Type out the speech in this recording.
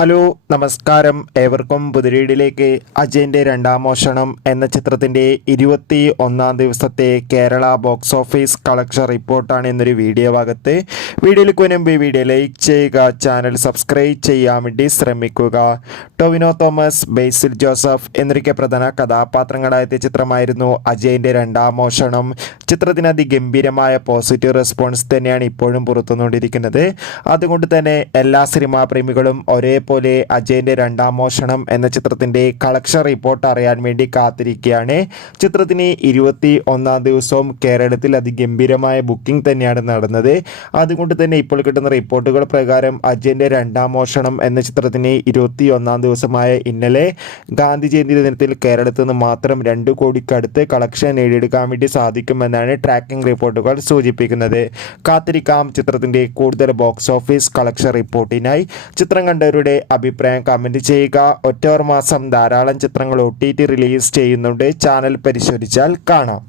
Hello നമസ്കാരം, ഏവർക്കും പുതിരീടിലേക്ക്. അജയൻ്റെ രണ്ടാം മോഷണം എന്ന ചിത്രത്തിൻ്റെ 21 ദിവസത്തെ കേരള ബോക്സ് ഓഫീസ് കളക്ഷൻ റിപ്പോർട്ടാണ് എന്നൊരു വീഡിയോ ഭാഗത്ത്. വീഡിയോയിലേക്ക് മുൻപ് വീഡിയോ ലൈക്ക് ചെയ്യുക, ചാനൽ സബ്സ്ക്രൈബ് ചെയ്യാൻ വേണ്ടി ശ്രമിക്കുക. ടൊവിനോ തോമസ്, ബേസിൽ ജോസഫ് എന്നൊക്കെ പ്രധാന കഥാപാത്രങ്ങളായ ചിത്രമായിരുന്നു അജയൻ്റെ രണ്ടാം മോഷണം. ചിത്രത്തിന് അതിഗംഭീരമായ പോസിറ്റീവ് റെസ്പോൺസ് തന്നെയാണ് ഇപ്പോഴും പുറത്തുകൊണ്ടിരിക്കുന്നത്. അതുകൊണ്ട് തന്നെ എല്ലാ സിനിമാ പ്രേമികളും ഒരേപോലെ അജയൻ്റെ രണ്ടാം മോഷണം എന്ന ചിത്രത്തിൻ്റെ കളക്ഷൻ റിപ്പോർട്ട് അറിയാൻ വേണ്ടി കാത്തിരിക്കുകയാണ്. ചിത്രത്തിന് 21 ദിവസവും കേരളത്തിൽ അതിഗംഭീരമായ ബുക്കിംഗ് തന്നെയാണ് നടന്നത്. അതുകൊണ്ട് തന്നെ ഇപ്പോൾ കിട്ടുന്ന റിപ്പോർട്ടുകൾ പ്രകാരം അജയൻ്റെ രണ്ടാം മോഷണം എന്ന ചിത്രത്തിന് 21 ദിവസമായ ഇന്നലെ ഗാന്ധി ജയന്തി ദിനത്തിൽ കേരളത്തിൽ നിന്ന് മാത്രം 2 കോടിക്കടുത്ത് കളക്ഷൻ നേടിയെടുക്കാൻ വേണ്ടി സാധിക്കുമെന്നാണ് ട്രാക്കിംഗ് റിപ്പോർട്ടുകൾ സൂചിപ്പിക്കുന്നത്. കാത്തിരിക്കാം ചിത്രത്തിൻ്റെ കൂടുതൽ ബോക്സ് ഓഫീസ് കളക്ഷൻ റിപ്പോർട്ടിനായി. ചിത്രം കണ്ടവരുടെ അഭിപ്രായം കമൻറ്റ് ചെയ്യുക. ഒക്ടോബർ മാസം ധാരാളം ചിത്രങ്ങൾ OTT റിലീസ് ചെയ്യുന്നുണ്ട്. ചാനൽ പരിശോധിച്ചാൽ കാണാം.